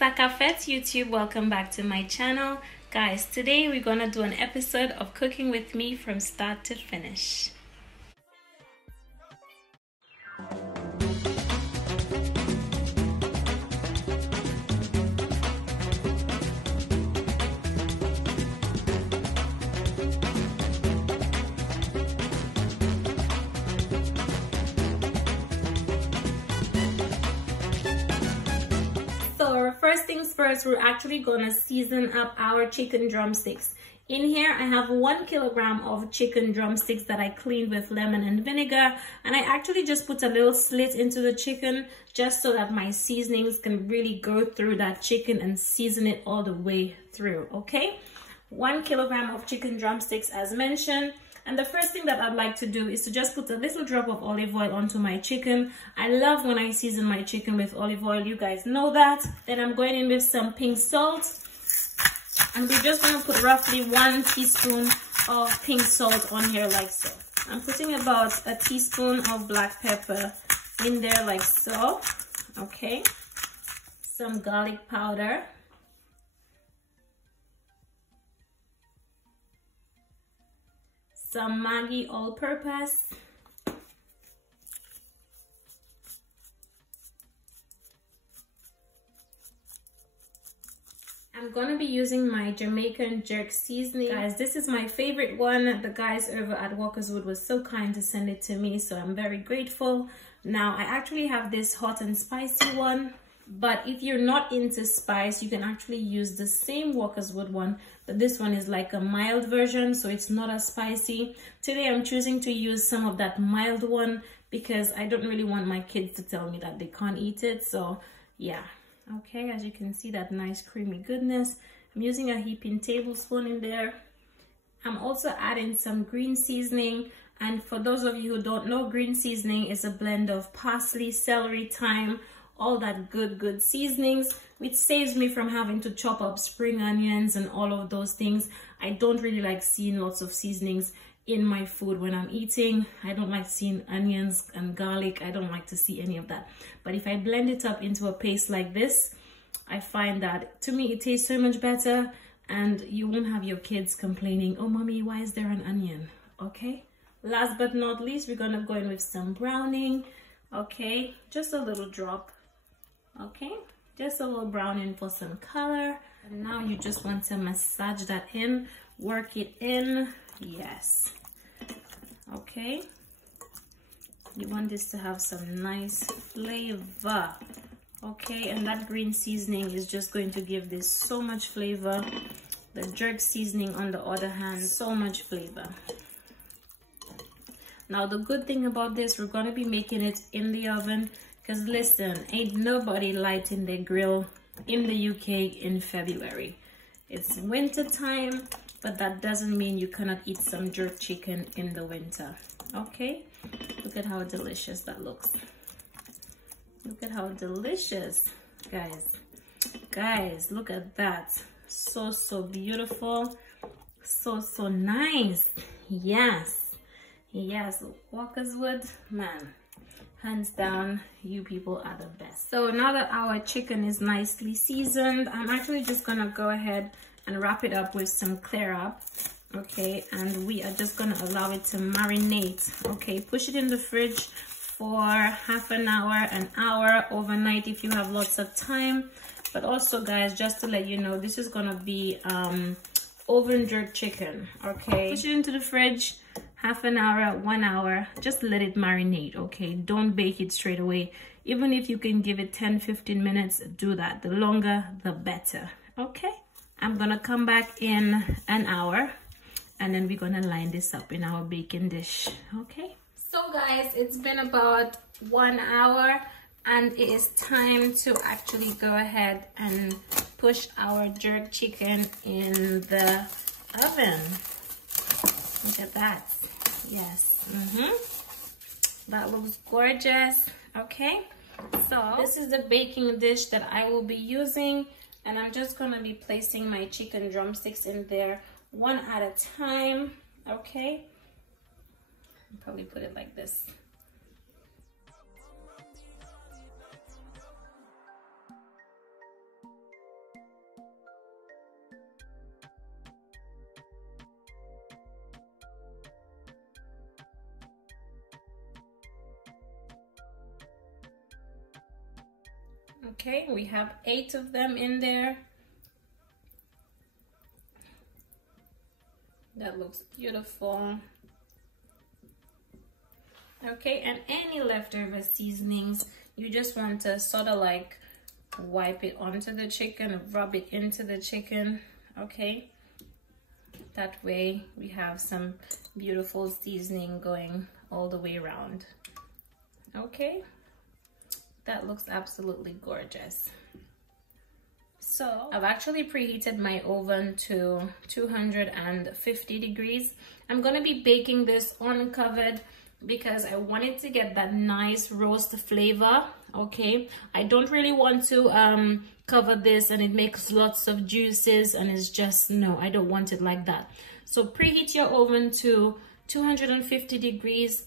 Sakafet YouTube, welcome back to my channel. Guys, today we're gonna do an episode of cooking with me from start to finish. So first things first, we're actually gonna season up our chicken drumsticks. In here I have 1 kilogram of chicken drumsticks that I cleaned with lemon and vinegar, and I actually just put a little slit into the chicken just so that my seasonings can really go through that chicken and season it all the way through. Okay, 1 kilogram of chicken drumsticks as mentioned. And the first thing that I'd like to do is to just put a little drop of olive oil onto my chicken. I love when I season my chicken with olive oil, you guys know that. Then I'm going in with some pink salt. And we're just going to put roughly 1 teaspoon of pink salt on here like so. I'm putting about a teaspoon of black pepper in there like so. Okay. Some garlic powder. Some maggi all-purpose, I'm gonna be using my Jamaican jerk seasoning. Guys, this is my favorite one. The guys over at Walkerswood was so kind to send it to me, so I'm very grateful. Now I actually have this hot and spicy one, but if you're not into spice, you can actually use the same Walkerswood one, but this one is like a mild version, so it's not as spicy. Today I'm choosing to use some of that mild one because I don't really want my kids to tell me that they can't eat it. So yeah, okay, as you can see, that nice creamy goodness. I'm using a heaping tablespoon in there. I'm also adding some green seasoning, and for those of you who don't know, green seasoning is a blend of parsley, celery, thyme, all that good seasonings, which saves me from having to chop up spring onions and all of those things. I don't really like seeing lots of seasonings in my food when I'm eating. I don't like seeing onions and garlic. I don't like to see any of that. But if I blend it up into a paste like this, I find that to me it tastes so much better, and you won't have your kids complaining, oh mommy, why is there an onion? Okay, last but not least, we're gonna go in with some browning. Okay, just a little drop. Okay, just a little browning for some color. And now you just want to massage that in, work it in. Yes, okay, you want this to have some nice flavor. Okay, and that green seasoning is just going to give this so much flavor. The jerk seasoning on the other hand, so much flavor. Now the good thing about this, we're going to be making it in the oven. Because listen, ain't nobody lighting their grill in the UK in February. It's winter time, but that doesn't mean you cannot eat some jerk chicken in the winter. Okay, look at how delicious that looks. Look at how delicious, guys, look at that. So beautiful, so nice. Yes, Walkerswood, man, hands down, you people are the best. So now that our chicken is nicely seasoned, I'm actually just gonna go ahead and wrap it up with some clear up. Okay, and we are just gonna allow it to marinate. Okay, push it in the fridge for half an hour, overnight if you have lots of time. But also guys, just to let you know, this is gonna be oven jerk chicken. Okay, push it into the fridge, half an hour, 1 hour, just let it marinate. Okay, don't bake it straight away. Even if you can give it 10-15 minutes, do that. The longer the better. Okay, I'm gonna come back in an hour, and then we're gonna line this up in our baking dish. Okay, so guys, it's been about 1 hour, and it is time to actually go ahead and push our jerk chicken in the oven. Look at that. Yes, that looks gorgeous. Okay, so this is the baking dish that I will be using, and I'm just gonna be placing my chicken drumsticks in there one at a time. Okay, I'll probably put it like this. Okay, we have 8 of them in there. That looks beautiful. Okay, and any leftover seasonings, you just want to sort of like wipe it onto the chicken, rub it into the chicken. Okay, that way we have some beautiful seasoning going all the way around. Okay, that looks absolutely gorgeous. So I've actually preheated my oven to 250 degrees. I'm gonna be baking this uncovered because I wanted to get that nice roast flavor. Okay, I don't really want to cover this and it makes lots of juices and it's just, no, I don't want it like that. So preheat your oven to 250 degrees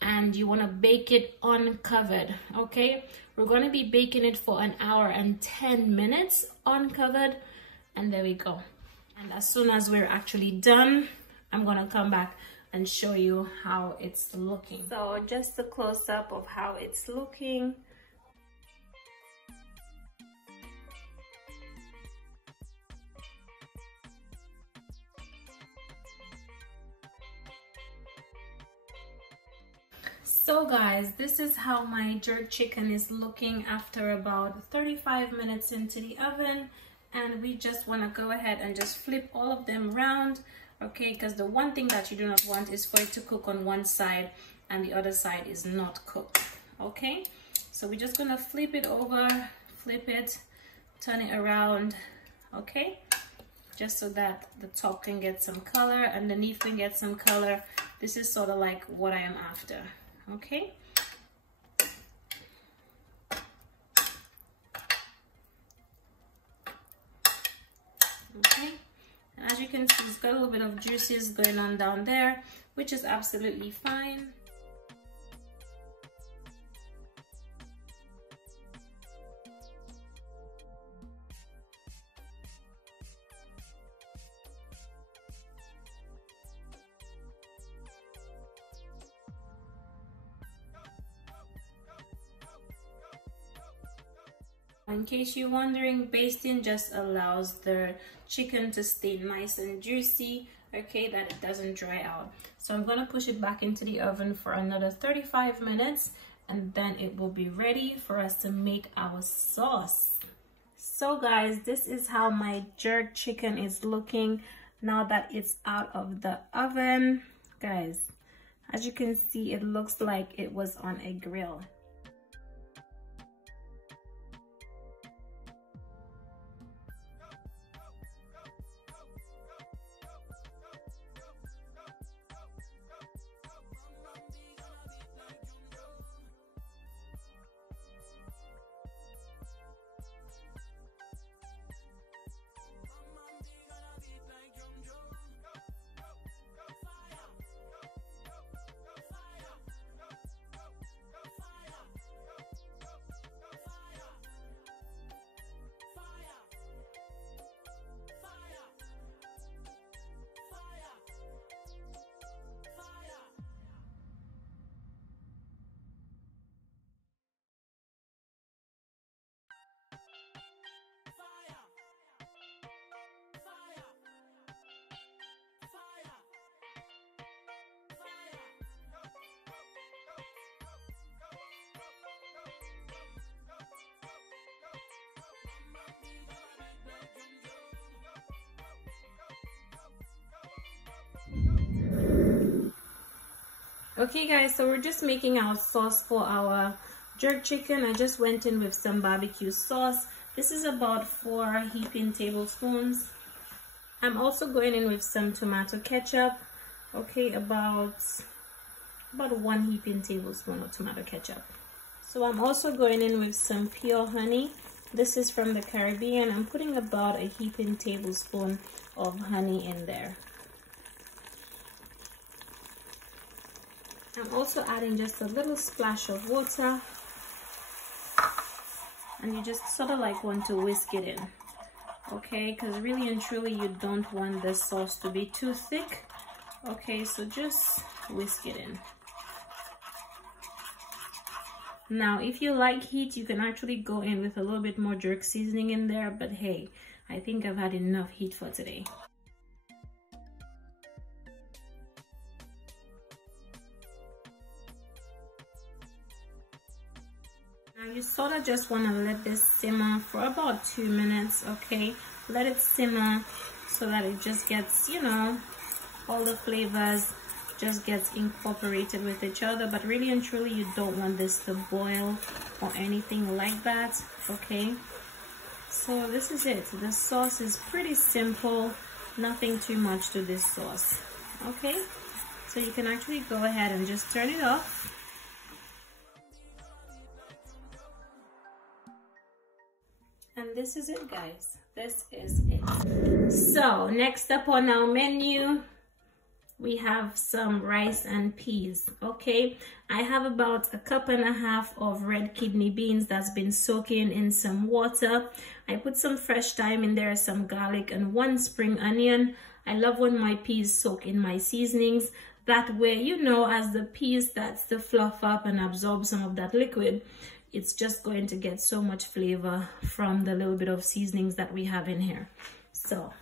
and you want to bake it uncovered. Okay, we're going to be baking it for 1 hour and 10 minutes uncovered, and there we go. And as soon as we're actually done, I'm going to come back and show you how it's looking. So just a close-up of how it's looking. So guys, this is how my jerk chicken is looking after about 35 minutes into the oven, and we just want to go ahead and just flip all of them around. Okay, because the one thing that you do not want is for it to cook on one side and the other side is not cooked. Okay, so we're just gonna flip it over, flip it, turn it around. Okay, just so that the top can get some color, underneath can get some color. This is sort of like what I am after. Okay, okay, and as you can see, it's got a little bit of juices going on down there, which is absolutely fine. In case you're wondering, basting just allows the chicken to stay nice and juicy, okay, that it doesn't dry out. So I'm going to push it back into the oven for another 35 minutes and then it will be ready for us to make our sauce. So guys, this is how my jerk chicken is looking now that it's out of the oven. Guys, as you can see, it looks like it was on a grill. Okay guys, so we're just making our sauce for our jerk chicken. I just went in with some barbecue sauce. This is about 4 heaping tablespoons. I'm also going in with some tomato ketchup. Okay, about 1 heaping tablespoon of tomato ketchup. So I'm also going in with some pure honey. This is from the Caribbean. I'm putting about a heaping tablespoon of honey in there. I'm also adding just a little splash of water, and you just sort of like want to whisk it in, okay, because really and truly you don't want this sauce to be too thick. Okay, so just whisk it in. Now if you like heat, you can actually go in with a little bit more jerk seasoning in there, but hey, I think I've had enough heat for today. Now you sort of just want to let this simmer for about 2 minutes, okay? Let it simmer so that it just gets, you know, all the flavors just gets incorporated with each other. But really and truly, you don't want this to boil or anything like that, okay? So this is it. The sauce is pretty simple, nothing too much to this sauce, okay? So you can actually go ahead and just turn it off. And this is it, guys. This is it. So next up on our menu, we have some rice and peas, okay? I have about 1.5 cups of red kidney beans that's been soaking in some water. I put some fresh thyme in there, some garlic, and 1 spring onion. I love when my peas soak in my seasonings. That way, you know, as the peas starts to fluff up and absorb some of that liquid, it's just going to get so much flavor from the little bit of seasonings that we have in here. So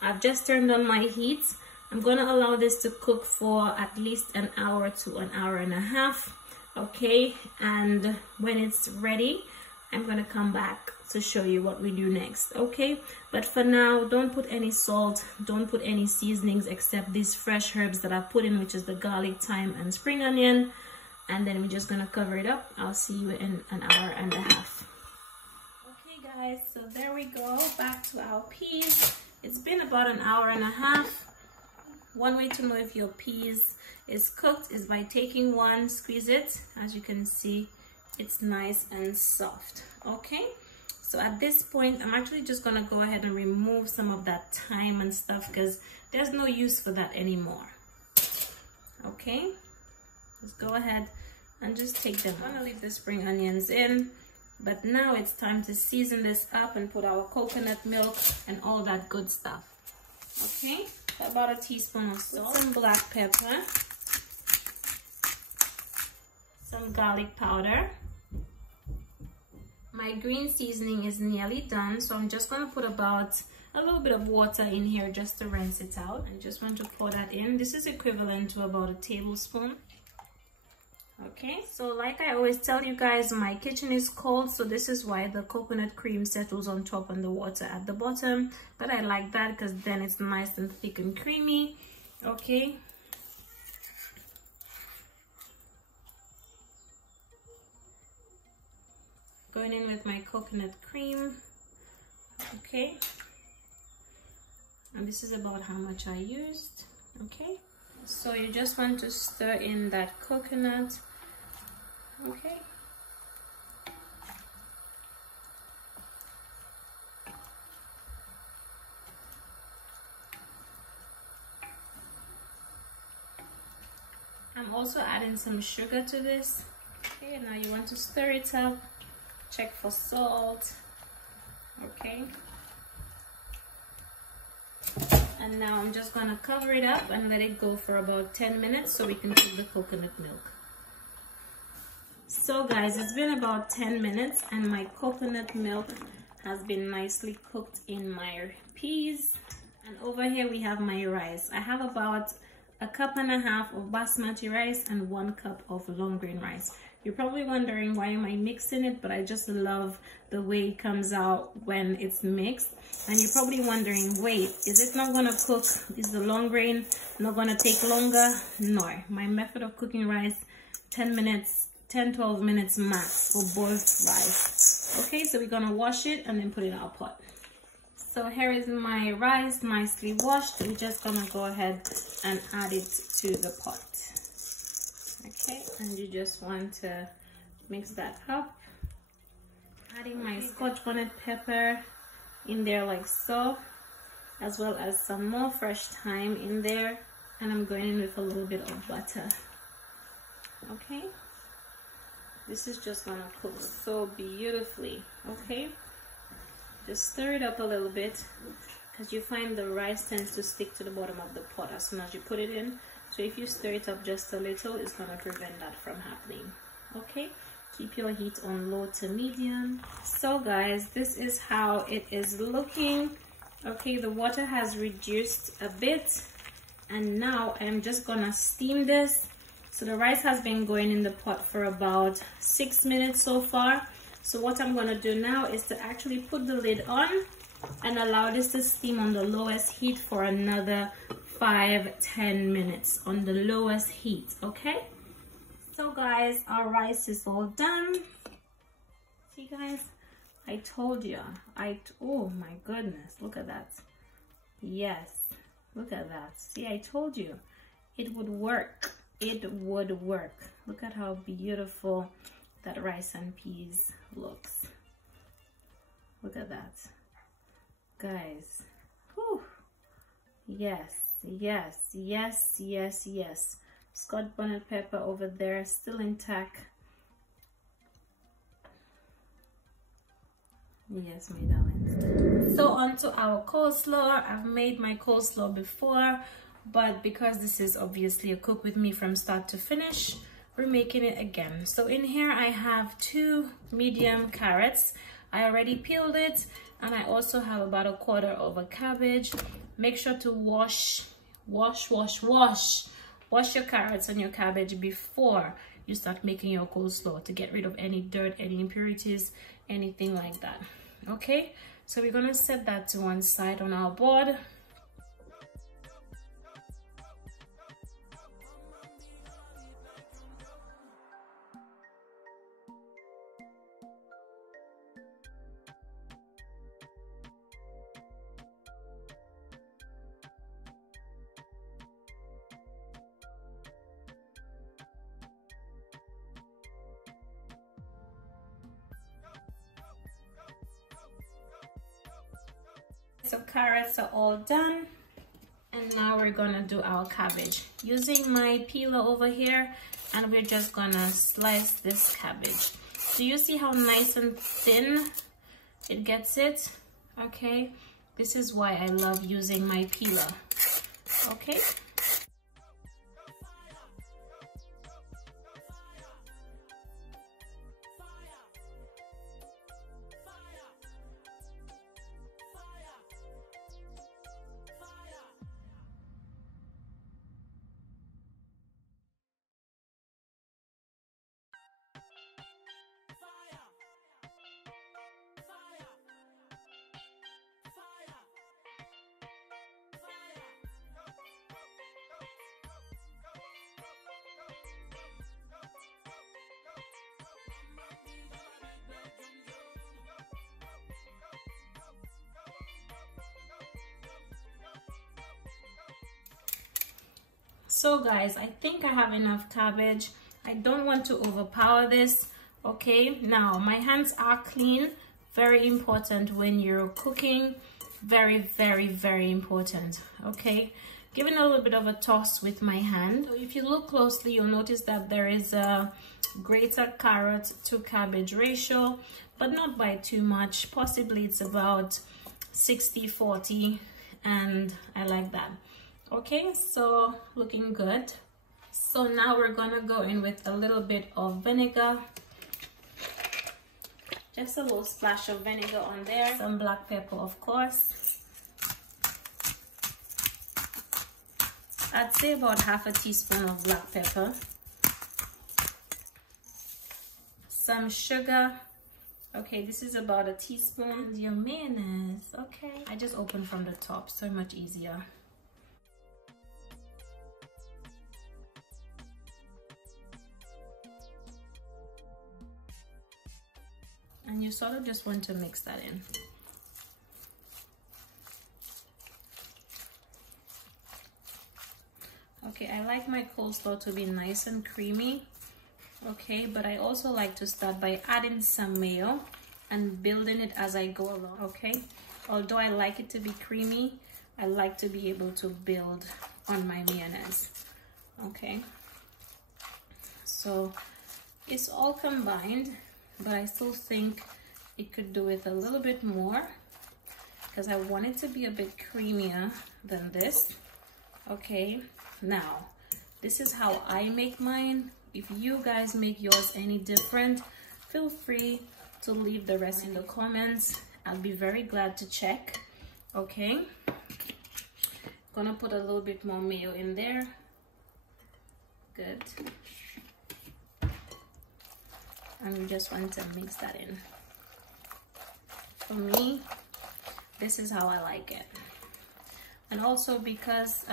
I've just turned on my heat. I'm gonna allow this to cook for at least an hour to 1.5 hours, okay? And when it's ready, I'm gonna come back to show you what we do next, okay? But for now, don't put any salt, don't put any seasonings except these fresh herbs that I've put in, which is the garlic, thyme, and spring onion. And then we're just gonna cover it up. I'll see you in 1.5 hours. Okay guys, so there we go, back to our peas. It's been about 1.5 hours. One way to know if your peas is cooked is by taking one, squeeze it. As you can see, it's nice and soft, okay? So at this point, I'm actually just gonna go ahead and remove some of that thyme and stuff because there's no use for that anymore, okay? Just go ahead and just take them. I'm gonna leave the spring onions in, but now it's time to season this up and put our coconut milk and all that good stuff, okay? So about 1 teaspoon of salt, some black pepper, some garlic powder. My green seasoning is nearly done, so I'm just gonna put about a little bit of water in here just to rinse it out. I just want to pour that in. This is equivalent to about 1 tablespoon. Okay, so like I always tell you guys, my kitchen is cold, so this is why the coconut cream settles on top and the water at the bottom. But I like that because then it's nice and thick and creamy, okay? Going in with my coconut cream, okay? And this is about how much I used, okay? So you just want to stir in that coconut, okay? I'm also adding some sugar to this. Okay, now you want to stir it up, check for salt, okay? And now I'm just gonna cover it up and let it go for about 10 minutes so we can cook the coconut milk. So guys, it's been about 10 minutes and my coconut milk has been nicely cooked in my peas. And over here we have my rice. I have about 1.5 cups of basmati rice and 1 cup of long grain rice. You're probably wondering why am I mixing it, but I just love the way it comes out when it's mixed. And you're probably wondering, wait, is it not gonna cook? Is the long grain not gonna take longer? No, my method of cooking rice, 10-12 minutes max for both rice. Okay, so we're gonna wash it and then put it in our pot. So here is my rice nicely washed. We're just gonna go ahead and add it to the pot. Okay, and you just want to mix that up. Adding my Scotch bonnet pepper in there like so, as well as some more fresh thyme in there, and I'm going in with a little bit of butter. Okay, this is just gonna cook so beautifully. Okay, just stir it up a little bit because you find the rice tends to stick to the bottom of the pot as soon as you put it in. So if you stir it up just a little, it's gonna prevent that from happening. Okay, keep your heat on low to medium. So guys, this is how it is looking. Okay, the water has reduced a bit, and now I'm just gonna steam this. So the rice has been going in the pot for about 6 minutes so far. So what I'm gonna do now is to actually put the lid on and allow this to steam on the lowest heat for another 5-10 minutes on the lowest heat. Okay, so guys, our rice is all done. See guys, I told you. Oh my goodness, look at that. Yes, look at that. See, I told you it would work. It would work. Look at how beautiful that rice and peas looks. Look at that, guys. Whew. Yes, yes, yes, yes, yes. Scotch bonnet pepper over there, still intact. Yes, my darling. So on to our coleslaw. I've made my coleslaw before, but because this is obviously a cook with me from start to finish, we're making it again. So in here I have 2 medium carrots. I already peeled it, and I also have about 1/4 of a cabbage. Make sure to wash your carrots and your cabbage before you start making your coleslaw, to get rid of any dirt, any impurities, anything like that. Okay, so we're gonna set that to one side on our board. So carrots are all done, and now we're gonna do our cabbage using my peeler over here, and we're just gonna slice this cabbage. Do you see how nice and thin it gets it? Okay, this is why I love using my peeler. Okay, so guys, I think I have enough cabbage. I don't want to overpower this. Okay, now my hands are clean. Very important when you're cooking. Very, very, very important. Okay, giving a little bit of a toss with my hand. So if you look closely, you'll notice that there is a greater carrot to cabbage ratio, but not by too much. Possibly it's about 60-40, and I like that. Okay, so looking good. So now we're gonna go in with a little bit of vinegar. Just a little splash of vinegar on there. Some black pepper, of course. I'd say about 1/2 teaspoon of black pepper. Some sugar. Okay, this is about 1 teaspoon. And your mayonnaise. Okay, I just opened from the top, so much easier. And you sort of just want to mix that in. Okay, I like my coleslaw to be nice and creamy. Okay, but I also like to start by adding some mayo and building it as I go along. Okay, although I like it to be creamy, I like to be able to build on my mayonnaise. Okay, so it's all combined, but I still think it could do with a little bit more because I want it to be a bit creamier than this. Okay, now This is how I make mine. If you guys make yours any different, feel free to leave the rest in the comments. I'll be very glad to check. Okay, gonna put a little bit more mayo in there. Good. And we just want to mix that in. For me, this is how I like it. And also because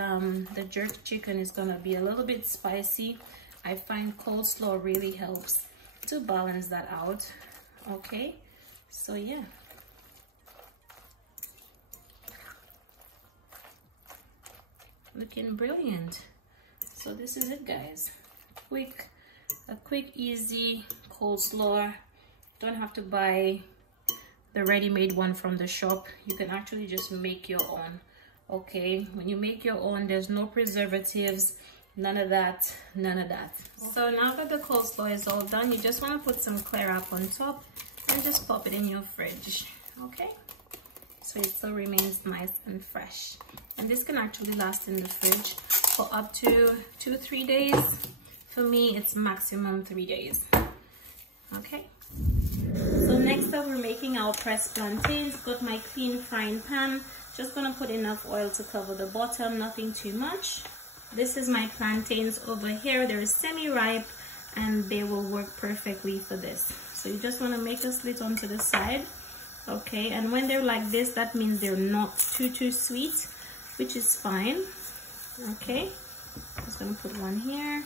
the jerk chicken is gonna be a little bit spicy, I find coleslaw really helps to balance that out. Okay, so yeah. Looking brilliant. So this is it, guys. A quick easy coleslaw. Don't have to buy the ready-made one from the shop. You can actually just make your own. Okay, when you make your own, there's no preservatives, none of that, none of that. So now that the coleslaw is all done, you just want to put some clear wrap on top and just pop it in your fridge. Okay, so it still remains nice and fresh. And this can actually last in the fridge for up to 2-3 days. For me, it's maximum 3 days. Okay, so next up, we're making our pressed plantains. Got my clean frying pan. Just gonna put enough oil to cover the bottom, nothing too much. This is my plantains over here. They're semi-ripe and they will work perfectly for this. So you just want to make a slit onto the side. Okay, and when they're like this, that means they're not too sweet, which is fine. Okay, just gonna put one here.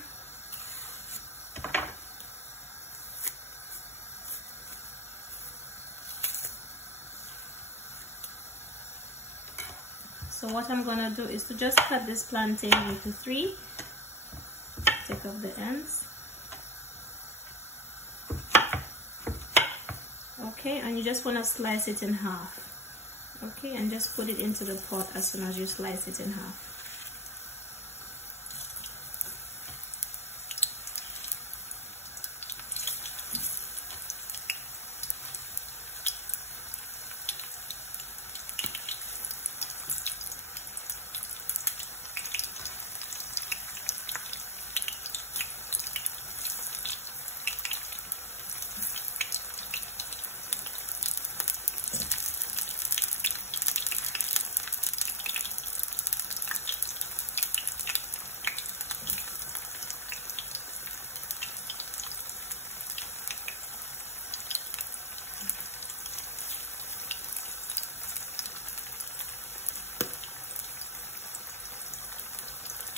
So what I'm gonna do is to just cut this plantain into 3. Take off the ends. Okay, and you just want to slice it in half. Okay, and just put it into the pot as soon as you slice it in half.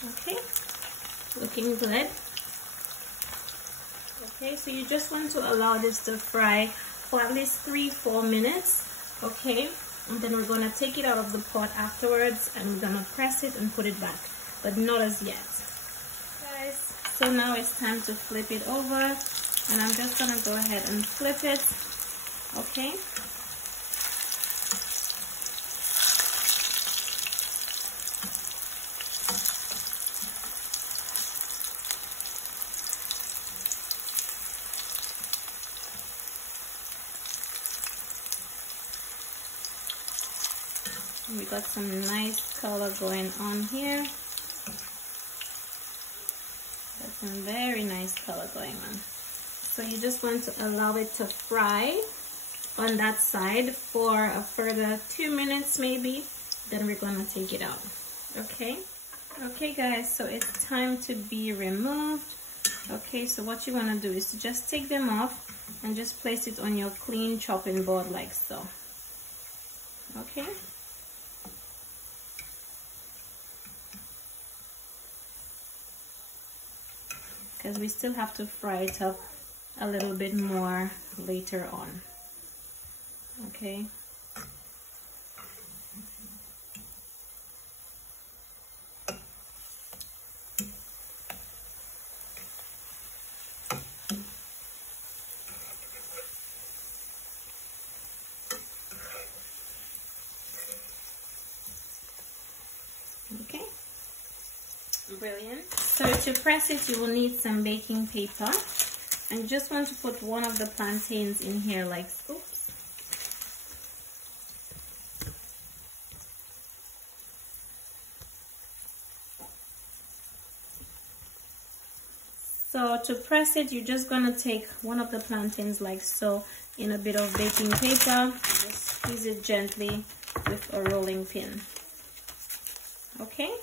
Okay, looking good. Okay, so you just want to allow this to fry for at least 3-4 minutes. Okay, and then we're gonna take it out of the pot afterwards and we're gonna press it and put it back, but not as yet, guys. So now it's time to flip it over, and I'm just gonna go ahead and flip it. Okay, we got some nice color going on here. Got some very nice color going on. So you just want to allow it to fry on that side for a further 2 minutes maybe. Then we're gonna take it out. Okay, guys, so it's time to be removed. Okay, so what you want to do is to just take them off and just place it on your clean chopping board like so. Okay, because we still have to fry it up a little bit more later on. Okay, brilliant. So to press it, you will need some baking paper, and you just want to put one of the plantains in here like, oops. So to press it, you're just gonna take one of the plantains like so in a bit of baking paper, just squeeze it gently with a rolling pin. Okay,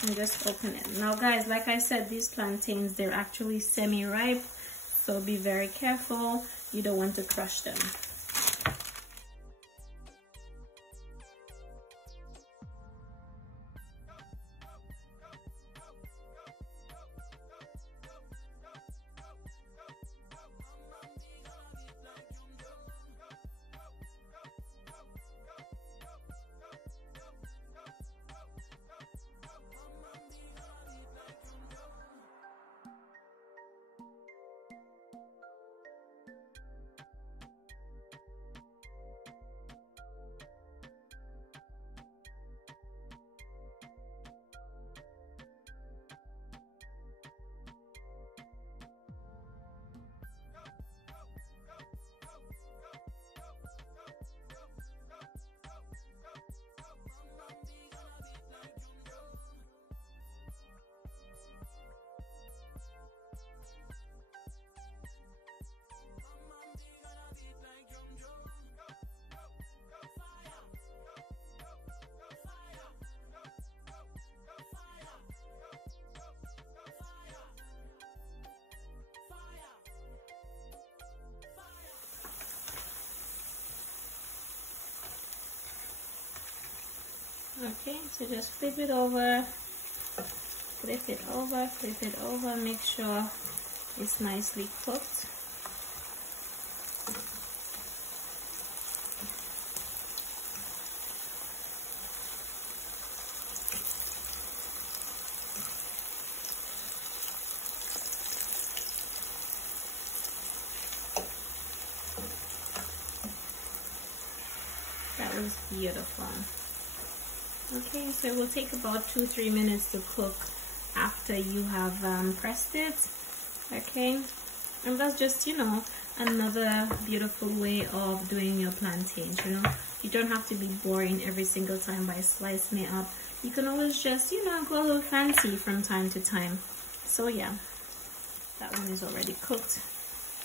and just open it. Now guys, like I said, these plantains, they're actually semi-ripe, so be very careful. You don't want to crush them. Okay, so just flip it over, make sure it's nicely cooked. That was beautiful. Okay, so it will take about 2-3 minutes to cook after you have pressed it. Okay, and that's just, you know, another beautiful way of doing your plantains. You know, you don't have to be boring every single time by slicing it up. You can always just, you know, go a little fancy from time to time. So yeah, that one is already cooked.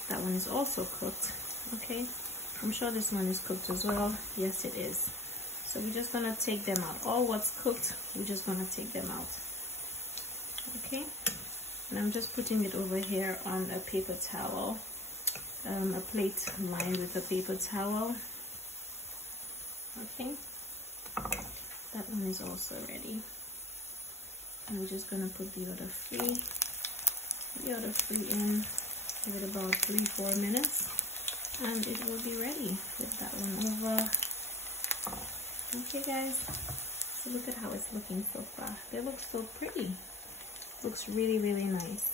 That one is also cooked. Okay, I'm sure this one is cooked as well. Yes, it is. So we're just gonna take them out. All what's cooked, we're just gonna take them out. Okay, and I'm just putting it over here on a paper towel, a plate lined with a paper towel. Okay, that one is also ready. And we're just gonna put the other three in. Give it about 3-4 minutes, and it will be ready. Flip that one over. Okay guys, so look at how it's looking so far. They look so pretty. Looks really, really nice.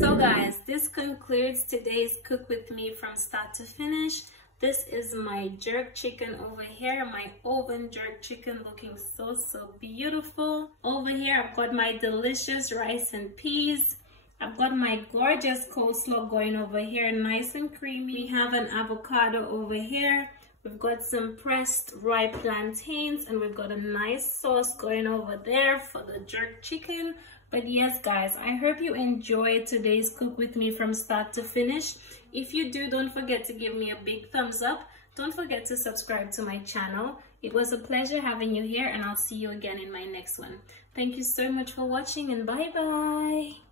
So guys, this concludes today's cook with me from start to finish. This is my jerk chicken over here, my oven jerk chicken, looking so beautiful. Over here I've got my delicious rice and peas. I've got my gorgeous coleslaw going over here, nice and creamy. We have an avocado over here. We've got some pressed ripe plantains, and we've got a nice sauce going over there for the jerk chicken. But yes guys, I hope you enjoyed today's cook with me from start to finish. If you do, don't forget to give me a big thumbs up. Don't forget to subscribe to my channel. It was a pleasure having you here, and I'll see you again in my next one. Thank you so much for watching, and bye bye.